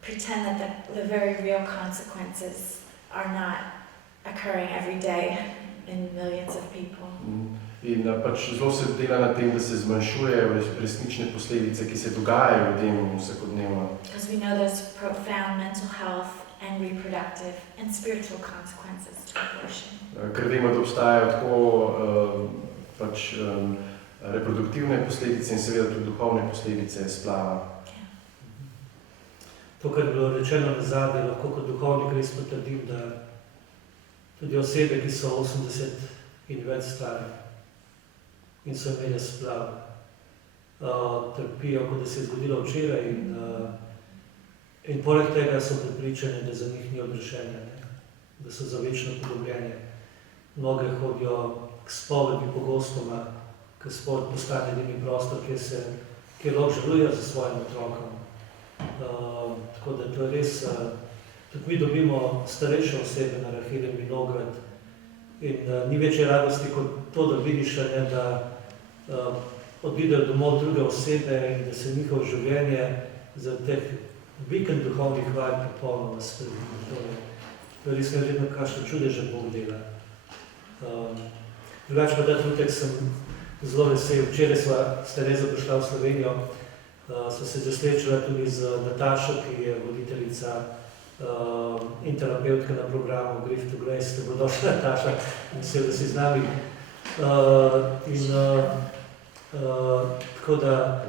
pretend that the very real consequences are not occurring every day in millions of people. In pač zelo se dela na tem, da se zmanjšujejo resnične posledice, ki se dogajajo ljudem vsakodnevno. Because we know there's profound mental health and reproductive and spiritual consequences to abortion. Ker vemo, da obstajajo tako reproduktivne posledice in seveda tudi duhovne posledice splava. To, kar je bilo rečeno nazadnje, lahko kot duhovnik res potrdim, da tudi osebe, ki so 80 in več stare in so imeli splav, trpijo, kot da se je zgodilo včeraj in poleg tega so prepričani, da za njih ni odrešenja, da so za večno podobljenje. Mnoge hodijo k spovedi pogostoma, ker spod postane edini prostor, kjer lahko žalujejo za svojim otrokom. Tako da to je res, tudi mi dobimo starejše osebe na Rahel in Vinograd in ni večje radosti kot to, da vidiš, da odvidejo domov druge osebe in da se njihovo življenje za teh vikend duhovnih vaj popolnoma spremeni. To je res neverjetno, kakšne čudeže Bog dela. Drugače pa ta trenutek sem zelo vesel. Včeraj sva s Terezo prišla v Slovenijo, sva se zasrečala tudi z Natašo, ki je voditeljica in terapeutka na programu Grief to Grace. Dobrodošla, Nataša, vesel, da si z nami. Tako da,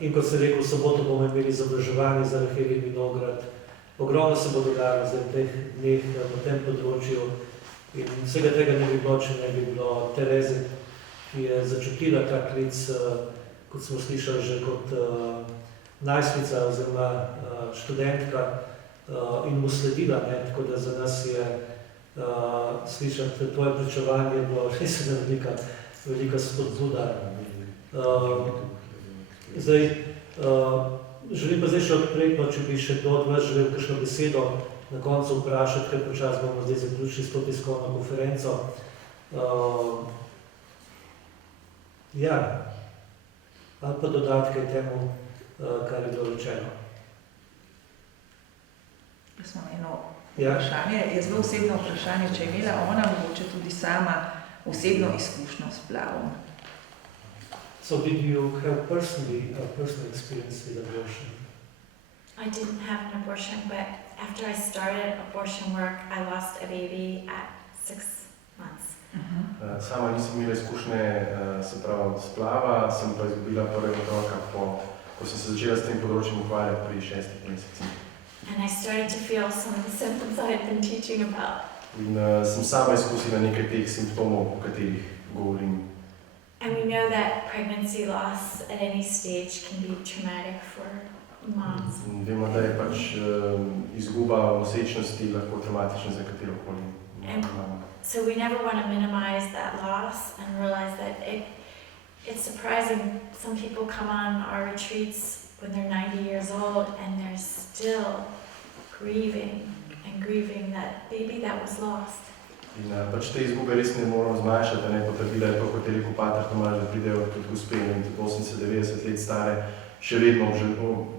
in kot sem rekel, v soboto bomo imeli izobraževanje za Rahel in Vinograd. Ogromno se bo dogajalo zdaj v teh dneh na tem področju in vsega tega ne bi bilo, če ne bi bilo Tereze, ki je začutila ta klic, kot smo slišali že kot najstnica oziroma študentka in mu sledila, ne? Tako da za nas je slišati tvoje pričevanje bilo res velika spodbuda. Želim pa zdaj še odpreti, če bi še kdo od vas želel kakšno besedo na koncu vprašati, ker počas bomo zdaj zaključili s to tiskovno konferenco. Ja, ali pa dodatke temu, kar je bilo rečeno. Jaz imam eno vprašanje, je zelo osebno vprašanje, če je imela ona mogoče tudi sama osebno izkušnjo s splavom. So did you have a personal experience with abortion? I didn't have an abortion, but after I started abortion work, I lost a baby at 6 months. Sama nisem imela izkušnje, se pravi, splava, sem pa izgubila prvega otroka, ko sem se začela s tem področjem ukvarjati pri 6 mesecih. And I started to feel some of the symptoms I had been teaching about. In sem sama izkusila nekaj teh simptomov, o katerih govorim. And we know that pregnancy loss at any stage can be traumatic for moms. Vemo, da je pač izguba nosečnosti lahko traumatična za katerokoli mamo. So we never want to minimize that loss and realize that it's surprising. Some people come on our retreats when they're 90 years old and they're still grieving that baby that was lost. In pač te izgube res ne moramo zmanjšati, ne potrdila je to, kot je rekel pater Tomaž, da pridejo tudi gospe, 80-90 let stare, še vedno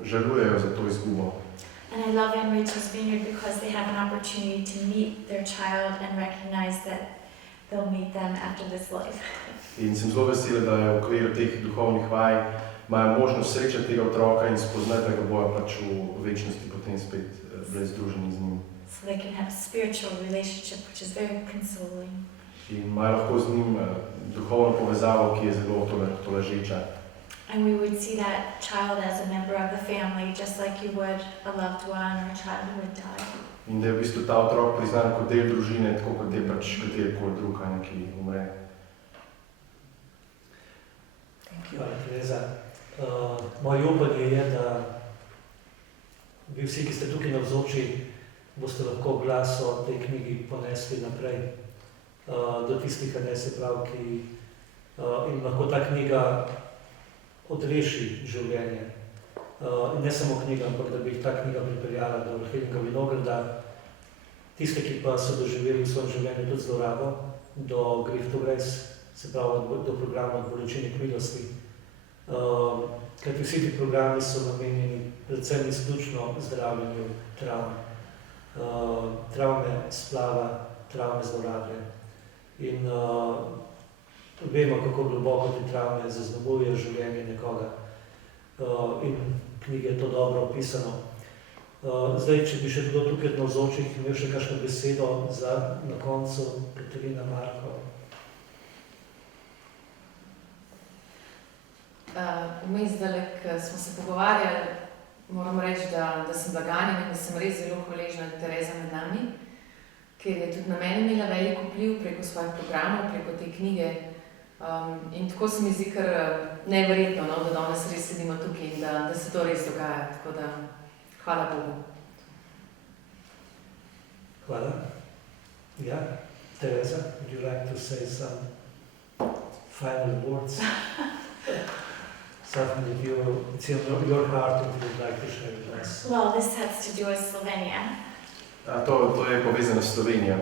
žalujejo za to izgubo. And I love in Rachel's Vineyard because they have an opportunity to meet their child and recognize that they'll meet them after this life. In sem zelo vesela, da je v okviru teh duhovnih vaj imajo možnost srečati tega otroka in spoznati, da ga bojo pač v večnosti potem spet bili združeni z njim. So they can have a spiritual relationship, which is very consoling. In imajo lahko z njim duhovno povezavo, ki je zelo tolažeča. And we would see that child as a member of the family, just like you would a loved one or a child who would die. In da je v bistvu ta otrok priznan kot del družine, tako kot je pač katerikoli drug, ki umre. Hvala, Tereza. Moje upanje je, da vi vsi, ki ste tukaj navzoči, boste lahko glas o tej knjigi ponesli naprej do tistih, se pravi, ki in lahko ta knjiga odreši življenje. Ne samo knjiga, ampak da bi jih ta knjiga pripeljala do Vrheljnega vinograda. Tiste, ki pa so doživeli v svojem življenju tudi zlorabo, do Grief to Grace, se pravi do programa od bolečine k milosti. Kajti vsi ti programi so namenjeni predvsem izključno zdravljenju travm. Travme splava, travme zlorabe. In vemo, kako globoko te travme zaznamujejo življenje nekoga. In v knjigi je to dobro opisano. Zdaj, če bi še kdo tukaj navzočih imel še kakšno besedo za na koncu, Katarina, Marko. Vmes zdaj, ko smo se pogovarjali, moram reči, da sem blaganjena in da sem res zelo hvaležna Tereza med nami, ker je tudi na mene imela velik vpliv preko svojih programov, preko te knjige. In tako se mi zdi kar neverjetno, da danes res sedimo tukaj in da se to res dogaja. Tako da hvala Bogu. Hvala. Ja, Tereza, would you like to say some final words? Something that it's in your heart and you would like to share with us. Well, this has to do with Slovenia. To je povezano s Slovenijo.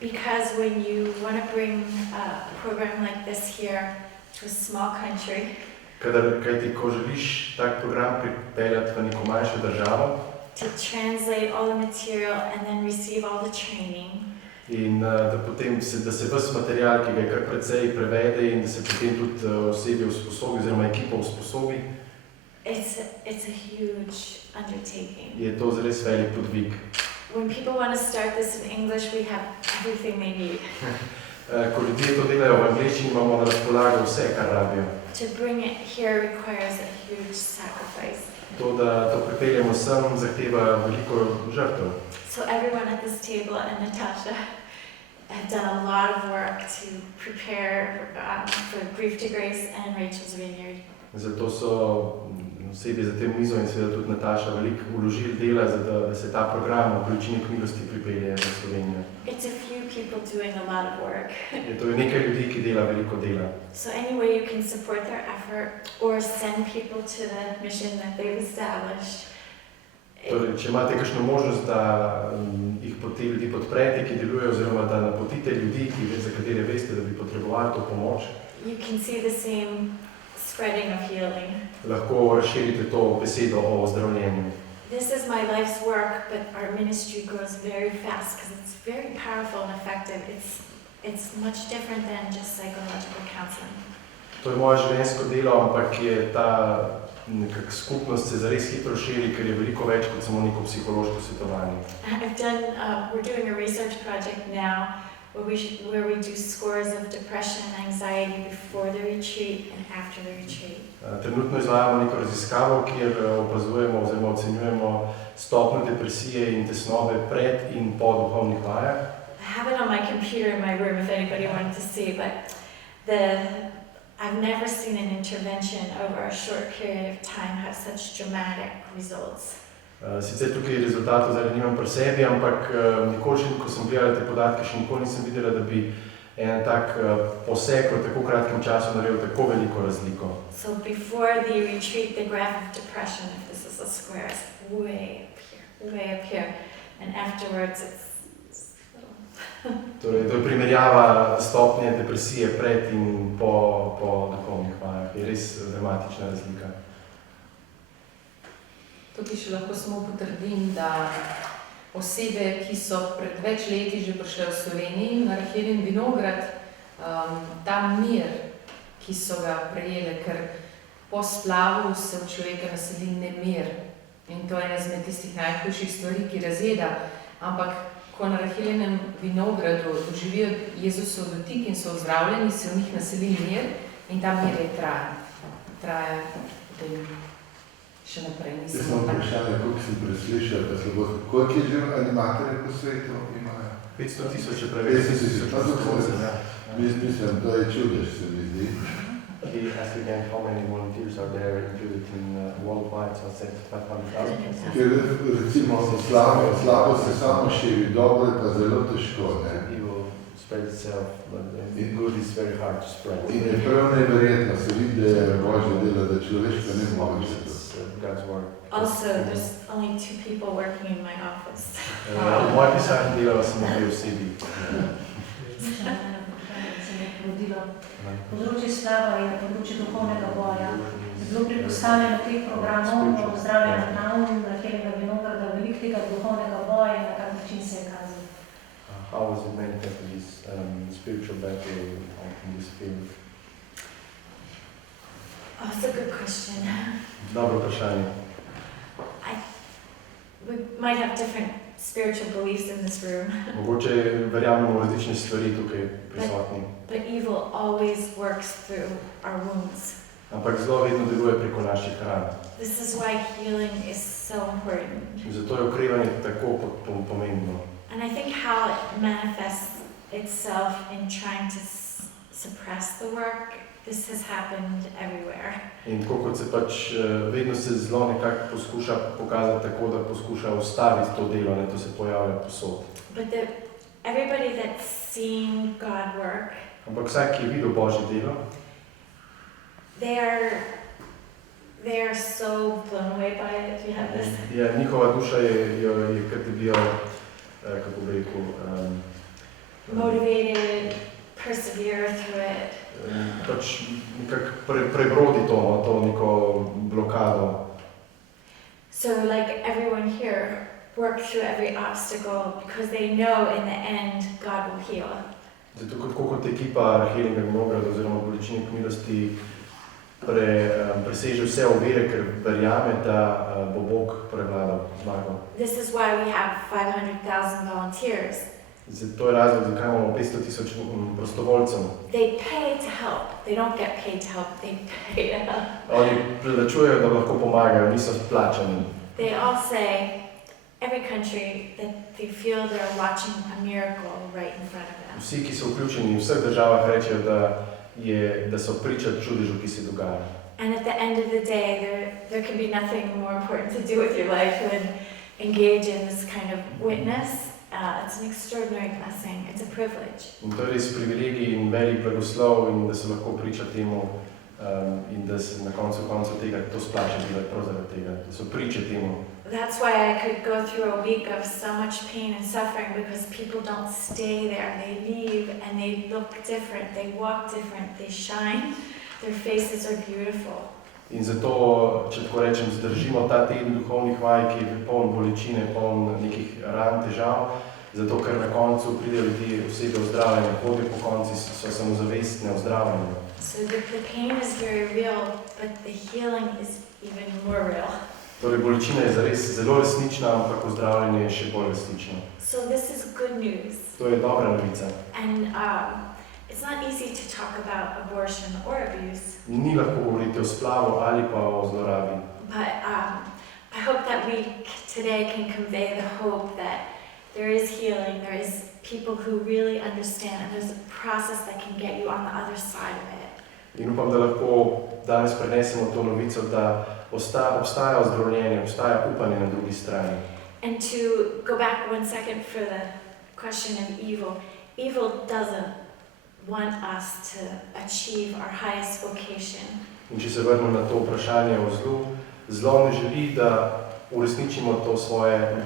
Because when you want to bring a program like this here to a small country, Kajti, ko želiš tak program pripeljati v neko manjšo državo, to translate all the material and then receive all the training, in da se ves material, ki ga je kar precej, prevede in da se potem tudi osebje usposobi oziroma ekipa usposobi, it's a huge undertaking. je to res velik podvig. When people want to start this in English, we have everything they need. Ko ljudje to delajo v angleščini, imamo na razpolago vse, kar rabijo. To bring it here requires a huge sacrifice. To, da to pripeljemo sem, zahteva veliko žrtev. So everyone at this table and Natasha have done a lot of work to prepare for Grief to Grace and Rachel's Vineyard. Zato so osebje za tem mizo in seveda tudi Nataša veliko vložili dela, da se ta program o količini milosti pripelje v Slovenijo. It's a few people doing a lot of work. To je nekaj ljudi, ki dela veliko dela. So any way you can support their effort or send people to the mission that they've established. Torej, če imate kakšno možnost, da jih te ljudi podprete, ki delujejo, oziroma da napotite ljudi, za katere veste, da bi potrebovali to pomoč, You can see the same spreading of healing. lahko razširite to besedo o ozdravljenju. This is my life's work, but our ministry grows very fast because it's very powerful and effective. It's much different than just psychological counseling. To je moje življenjsko delo, ampak je ta skupnost se zares hitro širi, ker je veliko več kot samo neko psihološko svetovanje. We're doing a research project now where we do scores of depression and anxiety before the retreat and after the retreat. Trenutno izvajamo neko raziskavo, kjer opazujemo oziroma ocenjujemo stopnjo depresije in tesnobe pred in po duhovnih vajah. I have it on my computer in my room if anybody wanted to see, but I've never seen an intervention over a short period of time have such dramatic results. Sicer tukaj rezultatov zdaj nimam pri sebi, ampak nikoli še, ko sem gledala te podatke, še nikoli nisem videla, da bi en tak poseg v tako kratkem času naredil tako veliko razliko. So before the retreat, the graph of depression, if this is a square, is way up here, and afterwards it's little. Torej, to je primerjava stopnje depresije pred in po duhovnih vajah. Je res dramatična razlika. Tukaj še lahko samo potrdim, da osebe, ki so pred več leti že prišle v Sloveniji na Rahelin vinograd, ta mir, ki so ga prejele, ker po splavu se v človeka naseli nemir. In to je ena izmed tistih najhujših stvari, ki razjeda. Ampak ko na Rahelinem vinogradu doživijo Jezusov dotik in so ozdravljeni, se v njih naseli mir in ta mir je traja potem še naprej. Jaz sem vprašala, koliko sem preslišal, pa slabost. Koliko je že animatorjev po svetu imajo? 500,000 je preveč. 500,000, ja. Mislim, to je čudež, se mi zdi. He asked again how many volunteers are there included in worldwide, so I said 500,000. Ker recimo slabo se samo širi, dobro je pa zelo težko, ne? It will spread itself, but good is very hard to spread. In je prav neverjetno, se vidi, da je Božje delo, da človeško ne može to. God's word. Also, there's only 2 people working in my office. Moj pisarni delajo samo 2 osebi. Področje slava je področje duhovnega boja. Je bilo pri postavljanju teh programov, zdravljenja travm, Rahelinega vinograda, veliko tega duhovnega boja in na kak način se je kazal. How was it manifested, this spiritual battle in this field? Oh, that's a good question. Dobro vprašanje. We might have different spiritual beliefs in this room, Mogoče verjamemo v različne stvari tukaj prisotni, but evil always works through our wounds. ampak zlo vedno deluje preko naših ran. This is why healing is so important. Zato je okrevanje tako pomembno. And I think how it manifests itself in trying to suppress the work, this has happened everywhere. In tako kot se pač vedno se zlo nekako poskuša pokazati tako, da poskuša ustaviti to delo, to se pojavlja povsod. But everybody that's seen God work, Ampak vsak, ki je videl Božje delo, they are so blown away by it. Do you have this? njihova duša je kar dobijo, kako bi rekel, Motivated, persevere through it. pač nekako prebrodi to neko blokado. So like everyone here work through every obstacle because they know in the end God will heal. Zato kot ekipa Rahelinega vinograda oziroma Količnik milosti preseže vse ovire, ker verjame, da bo Bog prevladal, zmagal. This is why we have 500,000 volunteers. To je razlog, zakaj imamo 500,000 prostovoljcev. They pay to help. They don't get paid to help. They pay to help. Oni plačujejo, da lahko pomagajo, niso plačani. They all say, every country that they feel they're watching a miracle right in front of them. Vsi, ki so vključeni v vseh državah, rečejo, da so priča čudežu, ki se dogaja. And at the end of the day, there can be nothing more important to do with your life than engage in this kind of witness. It's an extraordinary blessing. It's a privilege. In to je res privilegij in velik blagoslov in da se lahko priča temu in da se na koncu tega to splača delati prav zaradi tega, da so priče temu. That's why I could go through a week of so much pain and suffering, because people don't stay there. They leave and they look different. They walk different. They shine. Their faces are beautiful. In zato, če tako rečem, zdržimo ta teden duhovnih vaj, ki je poln bolečine, poln nekih ran, težav, zato ker na koncu pridejo ljudje osebe ozdravljene, hodijo po konci, so samozavestne, ozdravljene. So the pain is very real, but the healing is even more real. Torej, bolečina je zares zelo resnična, ampak ozdravljanje je še bolj resnično. So this is good news. To je dobra novica. And it's not easy to talk about abortion or abuse. Ni lahko govoriti o splavu ali pa o zlorabi. But I hope that we today can convey the hope that there is healing, there is people who really understand, and there's a process that can get you on the other side of it. In upam, da lahko danes prenesemo to novico, da obstaja ozdravljenje, obstaja upanje na drugi strani. And to go back 1 second for the question of evil, evil doesn't want us to achieve our highest vocation. In če se vrnem na to vprašanje o zlu, zlo ne želi, da uresničimo to svoje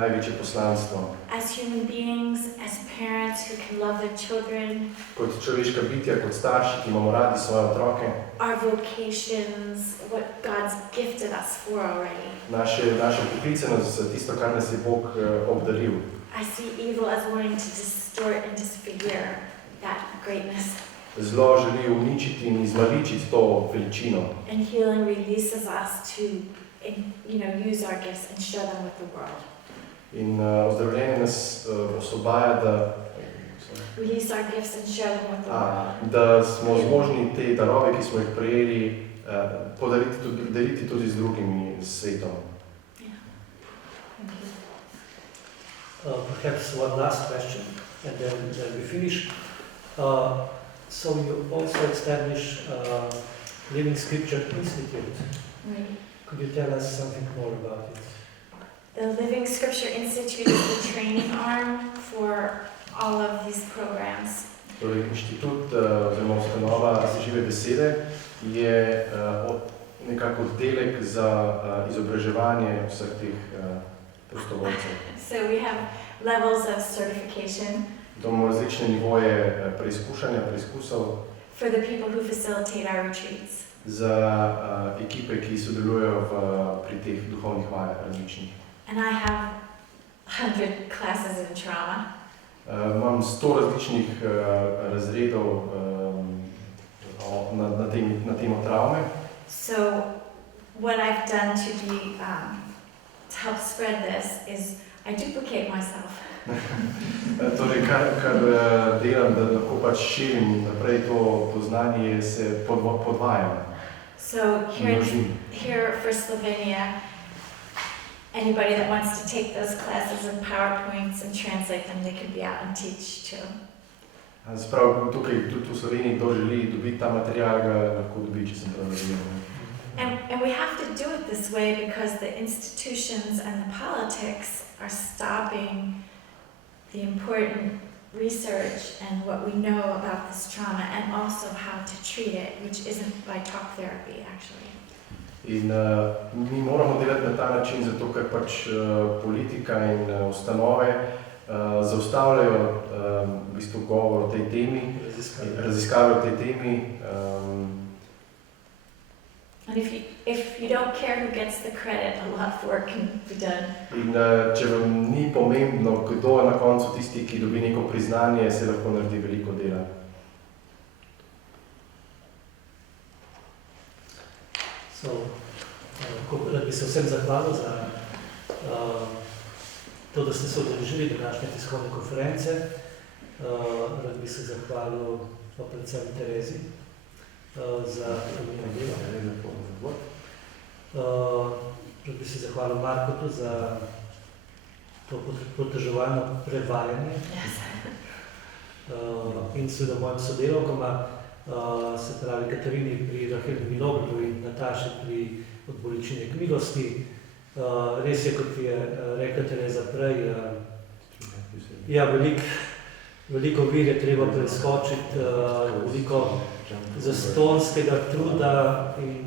največje poslanstvo. As human beings, as parents who can love their children, Kot človeška bitja, kot starši, ki imamo radi svoje otroke, our vocations, what God's gifted us for already. naša poklicenost, tisto, kar nas je Bog obdaril. I see evil as wanting to distort and disfigure that greatness. Zlo želi uničiti in izmaličiti to veličino. And healing releases us to, use our gifts and share them with the world. In ozdravljenje nas osvobaja, Release our gifts and share them with the world. da smo zmožni te darove, ki smo jih prejeli, deliti tudi z drugimi, s svetom. Perhaps one last question, and then we finish. So you also established Living Scripture Institute. Right. Could you tell us something more about it? The Living Scripture Institute is the training arm for all of these programs. Torej, inštitut oziroma ustanova Žive besede je nekako oddelek za izobraževanje vseh teh prostovoljcev. So we have levels of certification Imamo različne nivoje preizkusov for the people who facilitate our retreats. za ekipe, ki sodelujejo pri teh duhovnih vajah različnih. And I have 100 classes in trauma. Imam 100 različnih razredov na temo travme. So what I've done to help spread this is I duplicate myself. Torej, kar delam, da lahko pač širim naprej to znanje, se podvajam. So here for Slovenia, anybody that wants to take those classes in PowerPoints and translate them, they could be out and teach too. Sprav, tukaj, tudi v Sloveniji, kdo želi dobiti ta material, ga lahko dobi, če sem prav razumel. And we have to do it this way because the institutions and the politics are stopping the important research and what we know about this trauma, and also how to treat it, which isn't by talk therapy actually. In mi moramo delati na ta način, zato ker pač politika in ustanove zaustavljajo v bistvu govor o tej temi, raziskave o tej temi. And if you don't care who gets the credit, a lot of work can be done. In če vam ni pomembno, kdo je na koncu tisti, ki dobi neko priznanje, se lahko naredi veliko dela. Rad bi se vsem zahvalil za to, da ste se udeležili današnje tiskovne konference. Rad bi se zahvalil predvsem Terezi za njeno delo. Rad bi se zahvalil Markotu za to poteževalno prevajanje. In seveda mojim sodelavkama, se pravi Katarini pri Rahelu Vinogredu in Nataši pri Od bolečine k milosti. Res je, kot je rekla Tereza prej, ja, veliko vir je treba preskočiti, veliko zastonskega truda in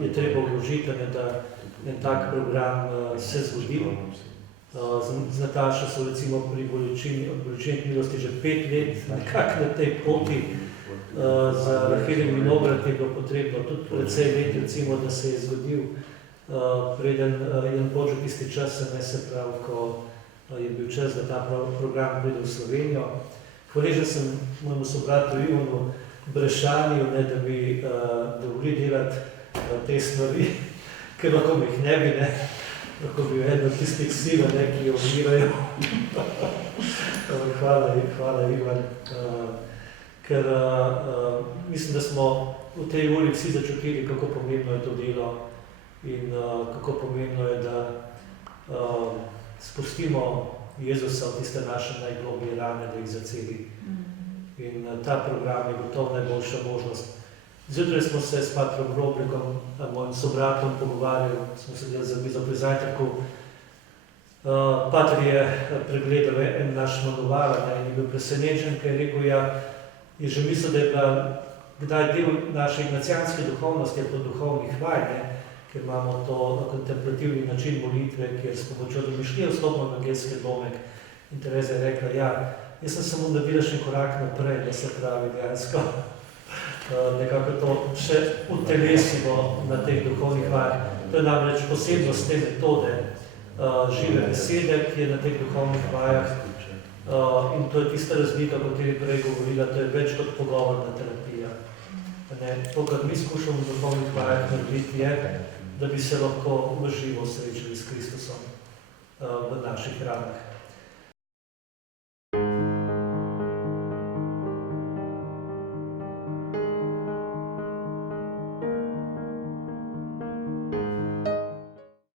je treba vložiti, da en tak program se zgodi. Z Natašo so recimo pri Od bolečine k milosti že 5 let nekako na tej poti. Za Rahel Vinograd je bilo potrebno tudi precej let, recimo, da se je zgodil, preden Jan Počo tisti čas, se pravi, ko je bil čas, da ta program pride v Slovenijo. Hvaležen sem mojemu sobratu Ivanu Brešanju, da bi dovolili delati te stvari, ker lahko mi jih ne bi, lahko bi eno tistih sil, ki jo umirajo. Hvala Ivan. Ker mislim, da smo v tej uri vsi začutili, kako pomembno je to delo in kako pomembno je, da spustimo Jezusa v tiste naše najgloblje rane, da jih zaceli. In ta program je gotovo najboljša možnost. Zjutraj smo se s patrom Roblikom, mojim sobratom, pogovarjali, smo sedeli za mizo pri zajtrku. Pater je pregledal en naš manual in je bil presenečen, ker je rekel, je že mislil, da je bila kdaj del naše ignacijanske duhovnosti, ali pa duhovnih vaj, ker imamo to kontemplativni način molitve, kjer s pomočjo domišljije vstopimo v evangelski domek. In Tereza je rekla, jaz sem samo naredila še korak naprej, da se pravi dejansko. Nekako to še utelesimo na teh duhovnih vajah. To je namreč posebnost te metode žive besede, ki je na teh duhovnih vajah. In to je tista razlika, o kateri prej govorila, to je več kot pogovorna terapija. To, kar mi skušamo v duhovnih vajah narediti, je, da bi se lahko v živo srečali s Kristusom v naših ranah.